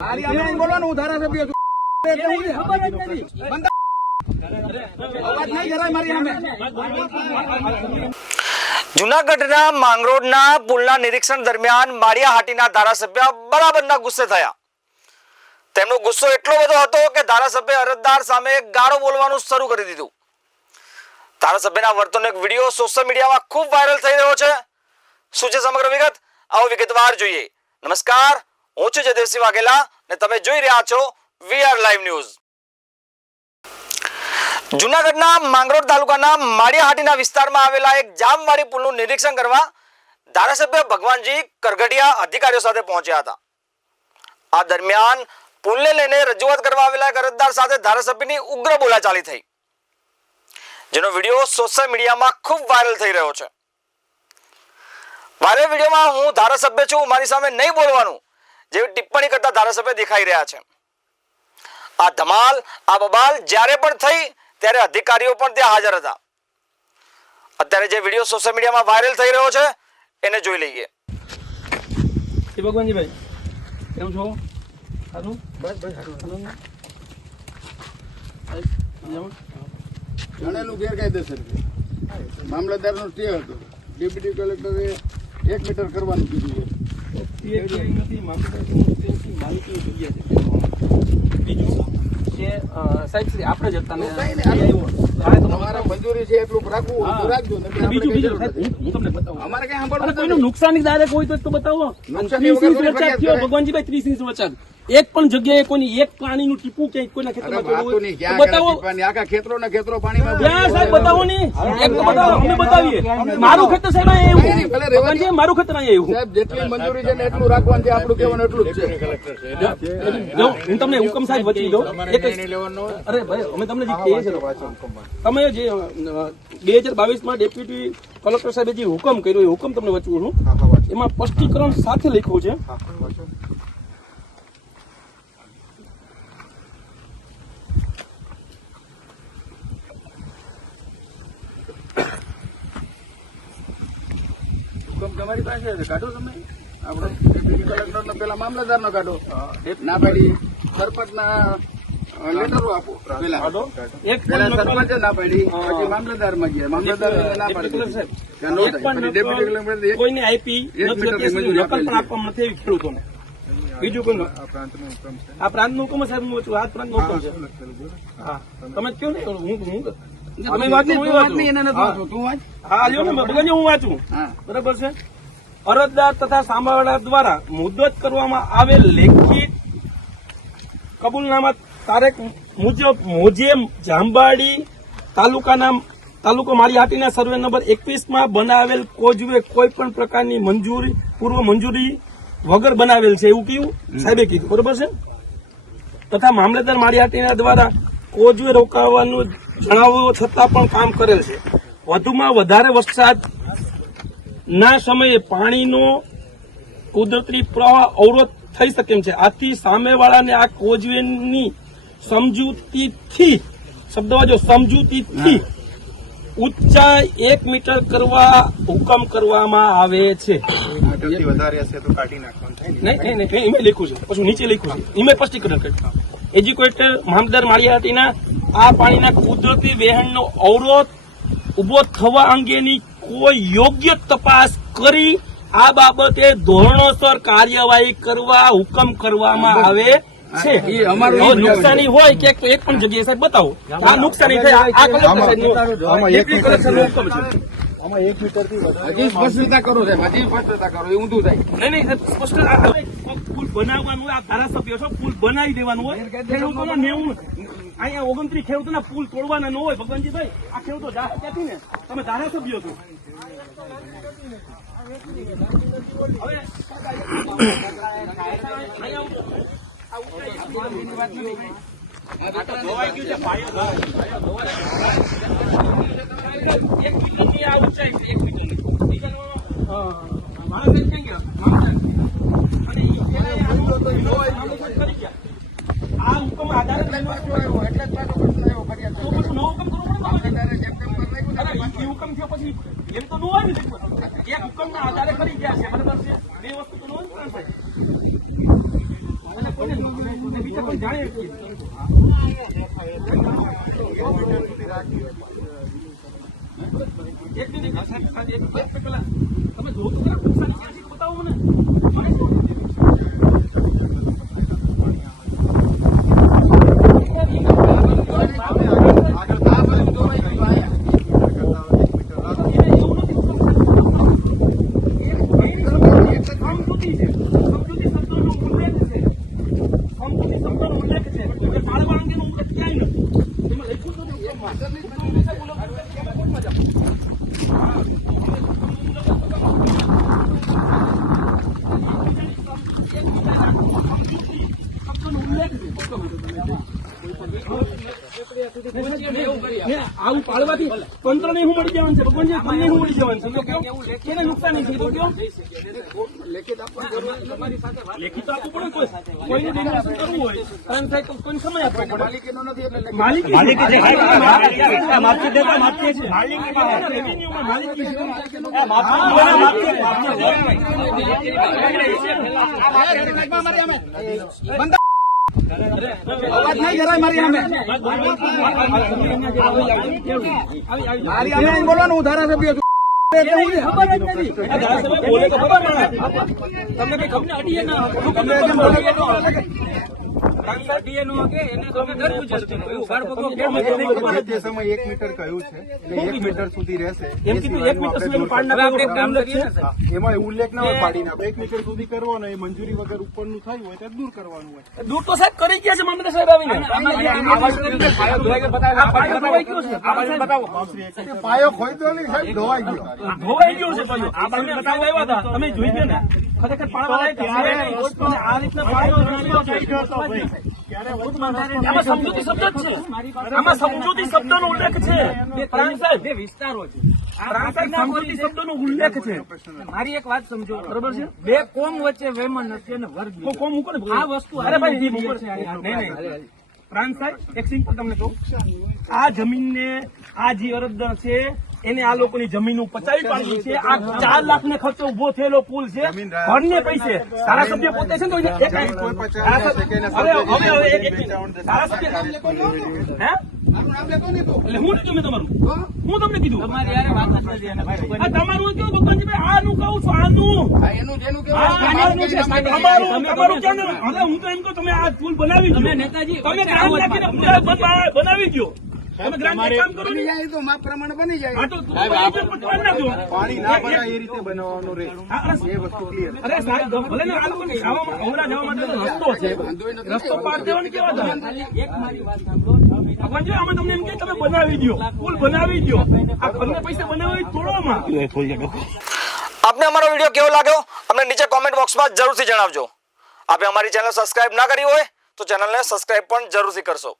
બોલવાનું હું ધારાસભ્ય છું. જૂનાગઢના માંગરોળના પુલના નિરીક્ષણ દરમિયાન માળિયાહાટીના ધારાસભ્ય બરાબરના ગુસ્સે થયા. તેમનો ગુસ્સો એટલો બધો હતો કે ધારાસભ્ય અરજદાર સામે ગાળો બોલવાનું શરૂ કરી દીધું. ધારાસભ્યના વર્તનનો એક વિડીયો સોશિયલ મીડિયામાં ખૂબ વાયરલ થઈ રહ્યો છે. શું છે સમગ્ર વિગત? આવો વિગતવાર જોઈએ. નમસ્કાર, હું છું જયદેવસિંહ વાઘેલા અને તમે જોઈ રહ્યા છો વીઆર લાઈવ ન્યૂઝ. જૂનાગઢના માંગરોળ તાલુકાના માળિયાહાટીના વિસ્તારમાં આવેલા એક જામવાળી પુલનું નિરીક્ષણ કરવા ધારાસભ્ય ભગવાનજી કરગડિયા અધિકારીઓ સાથે પહોંચ્યા હતા. આ દરમિયાન પુલને લઈને રજૂઆત કરવા આવેલા એક અરજદાર સાથે ધારાસભ્યની ઉગ્ર બોલાચાલી થઈ, જેનો વિડીયો સોશિયલ મીડિયામાં ખૂબ વાયરલ થઈ રહ્યો છે. વાયરલ વિડીયોમાં હું ધારાસભ્ય છું, મારી સામે નહીં બોલવાનું જેવી ટિપ્પણી કરતા ધારાસભ્ય દેખાઈ રહ્યા છે. આ ધમાલ, આ બબાલ જ્યારે પણ થઈ ત્યારે અધિકારીઓ પણ ત્યાં હાજર હતા. અત્યારે જે વિડીયો સોશિયલ મીડિયામાં વાયરલ થઈ રહ્યો છે એને જોઈ લઈએ. ભગવાનજીભાઈ કેમ છો? સારું, બસ જાણેલું ગેરકાયદેસર છે. મામલતદારનો સ્ટે હતો. ડેપ્યુટી કલેક્ટરે 1 મીટર કરવાનું કીધું છે. સાહેબ આપણે જતા તમારે મંજૂરી છે એટલું રાખવું રાખજો. અમારે કઈ સાંભળવું કોઈનું નુકસાની ડાયરેક્ટ હોય તો બતાવો. ભગવાનજીભાઈ 30 ઇંચ વરસાદ એક પણ જગ્યાએ કોઈની એક પાણીનું ટીપું ક્યાંય કોઈના ખેતરમાં બતાવો. આખા ખેતરો ને ખેતરો પાણીમાં સાહેબ બતાવો ને, એક તો બતાવો, અમે બતાવીએ. મારું ખેતર સાહેબ એવું, મારું ખેતર અહીંયા એવું. સાહેબ જેટલી મંજૂરી છે ને એટલું રાખવાનું છે. આપણું કહેવાનું એટલું જ છે. હું તમને હુકમ સાહેબ વચી દઉં. અરે ભાઈ, અમે તમને જે કહીએ છીએ, તમે જે 2022 માં ડેપ્યુટી કલેક્ટર સાહેબે જે હુકમ કર્યો એ હુકમ તમને વચવું છું. એમાં સ્પષ્ટીકરણ સાથે લખ્યું છે. તમારી પાસે કાઢો તમે. આપણે કલેક્ટર નો પેલા મામલતદાર નો કાઢો. ના પાડી સરપંચ ના લેટરો આપો. પેલા સરપંચ ના પાડી, પછી મામલતદાર માં ગયા. મામલતદાર ના પાડી કોઈને આપી પણ આપવામાં નથી એવી ખેડૂતોને. બીજું કોઈ આ પ્રાંત નું હુકમ સાહેબ હું આ પ્રાંત નું હુકમ છે. હા, તમે કયો ને અમે વાંચું હું વાંચું બરાબર છે. અરજદાર તથા સાંભળનાર દ્વારા મુદ્દત કરવામાં આવેલ લેખિત કબૂલનામા તારીખ મુજબ મોજેમ જામવાડી તાલુકો માળિયાહાટીના સર્વે નંબર 21 માં બનાવેલ કોઝવે કોઈ પણ પ્રકારની મંજૂરી પૂર્વ મંજૂરી વગર બનાવેલ છે એવું કયું સાહેબે કીધું બરોબર છે. તથા મામલતદાર માળિયાહાટીના દ્વારા કોઝવે રોકાવાનું જણાવવા છતાં પણ કામ કરેલ છે. વધુમાં વધારે વરસાદ ના સમયે પાણીનો કુદરતી પ્રવાહ અવરોધ થઈ શકે એમ છે. આથી સામેવાળાને આ કોઝવેની સમજૂતીથી શબ્દ વાંચો, સમજૂતીથી ઊંચાઈ 1 મીટર કરવા હુકમ કરવામાં આવે છે. નહીં, એમાં લખ્યું છે, પછી નીચે લખ્યું છે, એમાં સ્પષ્ટીકરણ કર્યું. એજ્યુકેટર મામલતદાર માળિયાહાટીના આ પાણીના કુદરતી વહેણનો અવરોધ ઉભો થવા અંગેની કોઈ યોગ્ય તપાસ કરી આ બાબતે ધોરણોસર કાર્યવાહી કરવા હુકમ કરવામાં આવે છે. નુકસાની હોય કે એક પણ જગ્યાએ સાહેબ બતાવો આ નુકસાની થાય. આ કલેક્ટરનો હુકમ છે. આમાં 1 મીટર થી હજી સ્પષ્ટતા કરો સાહેબ, હજી સ્પષ્ટતા કરો. એ ઊંધું થાય. નહીં સ્પષ્ટ પુલ બનાવવાનું હોય. આ ધારાસભ્ય છો, પુલ બનાવી દેવાનું હોય. ખેડૂતોના 90 અહીંયા 29 ખેડૂતોના પુલ તોડવાના ન હોય. ભગવાનજીભાઈ, આ ખેડૂતો ક્યાંથી ને તમે ધારાસભ્યો છો. એક મીટરની આ ઊંચાઈ છે, 1 મીટરની. માણસ ક્યાં ગયા? આ હુકમ આધારે એટલે જ પાછો પ્રશ્ન આવ્યો ફરિયાદ. તો પછી નવો હુકમ કરવો પડે. હુકમ થયો પછી એમ તો ન હોય ને. એક હુકમ ના આધારે કરી ગયા છે બરાબર છે. બે વસ્તુ તો ન હોય ને. વિશે કોઈ જાણે જ નહીં. એક મિનિટ, સાહેબ, એક મિનિટ પહેલા તમે જો તો ખરા નુકસાની ક્યાં છે તો બતાવો મને. આવું પાડવાથી તંત્રને શું મળી જવાનું છે? ભગવાનજી, તમને શું મળી જવાનું છે? તો કયો એને નુકસાની છે તો કયો લેખિત આપવાની જરૂર છે. તમારી સાથે લેખિત આપવું પડે. કોઈને ડેલિવરેશન કરવું હોય કારણ થાય તો કોઈને સમય આપવો પડે. માલિકીનો નથી એટલે લેખિત. માલિકી છે. રેવન્યુમાં માલિકી છે. અવાજ નહીં કરાય મારી સામે. મારી સામે નહીં બોલવાનું. હું ધારાસભ્ય છું. કેવું છે? ખબર જ નથી. આ ધારાસભ્ય બોલે તો ખબર પડે. તમને કઈ ખબર અડીએ ના તમે જેમ બોલો કે તે સમય 1 મીટર કહ્યું છે એટલે 1 મીટર સુધી રહેશે. એમ કીધું 1 મીટર સુધી પાડી નાખો. એમાં એવું ઉલ્લેખ ના હોય પાડી નાખો. 1 મીટર સુધી કરવાનો એ મંજૂરી વગર ઉપરનું થયું હોય તો દૂર કરવાનું હોય. દૂર તો સાહેબ કરી ગયા છે મામલતદાર સાહેબ આવીને. આ પાયો ધોવાઈ ગયો છે. આ બાજુ બતાવો. પાયો ખોઈતો નહીં સાહેબ, ધોવાઈ ગયો. ધોવાઈ ગયો છે પાયો. આ બાજુ બતાવવા આવ્યા હતા. તમે જોઈ ગયા ને ખરેખર પાડવા લાયક છે. આ રીતના પાયો આમાં સમજૂતી શબ્દ જ છે. આમાં સમજૂતી શબ્દનો ઉલ્લેખ છે. પ્રાણ સાહેબ, બે વિસ્તારો છે. પ્રાણ સાહેબ, સમજૂતી શબ્દનો ઉલ્લેખ છે. મારી એક વાત સમજો, બરોબર છે? બે કોમ વચ્ચે વેમન નથી અને વર્ગ તો કોમ મૂકો ને. આ વસ્તુ અરે ભાઈ, એ ઉપર છે. નહીં. પ્રાણ સાહેબ, એક સિમ્પલ તમને કહું. આ જમીનને આ જે અરજદાર છે એને આ લોકોની જમીન પચાવી પાડવી છે. આ 4 લાખ ને ખર્ચો ઉભો થયેલો પુલ છે. ઘરને પૈસે ધારાસભ્ય પોતે છે ને તો એક કોઈ 50 ટકે ના હવે એક મિનિટ. ધારાસભ્ય હે? મારું નામ લેતો નહીં તું. એટલે હું લીધું મેં તમારું? હું તમને કીધું તમારી યારે વાત જ નથી અને ભાઈ આ તમારું કેવું ભગવાનજીભાઈ? આનું કહું છું, આનું આ એનું જેનું કેવું આ આનું છે. તમારું ક્યાં ને? હવે હું તો એમ કહું તમે આ પુલ બનાવી દો. તમે નેતાજી તમે ગ્રામ નાખીને પુલ બનાવી દો. તમે ગ્રામ કામ કરો બની ને. જાય તો માપ પ્રમાણે બની જાય. હા તો બનાવી નાખો. પાણી ના ભરાય એ રીતે બનાવવાનું રહે. અરે એ વસ્તુ ક્લિયર. સાહેબ, ભલે ને આ લોકોને અવરા જવા માટે રસ્તો છે. રસ્તો પાર દેવાની કેવા હતા? એક મારી વાત સાંભળો. ભગવાનજી, અમે તમને એમ કે તમે બનાવી દો, પુલ બનાવી દો. આ ઘરને પૈસે બનાવી તોડવામાં. આપને અમારો વિડીયો કેવો લાગ્યો અમને નીચે કોમેન્ટ બોક્સમાં જરૂરથી જણાવજો. આપે અમારી ચેનલ સબસ્ક્રાઇબ ના કરી હોય તો ચેનલને સબસ્ક્રાઇબ પણ જરૂરથી કરશો.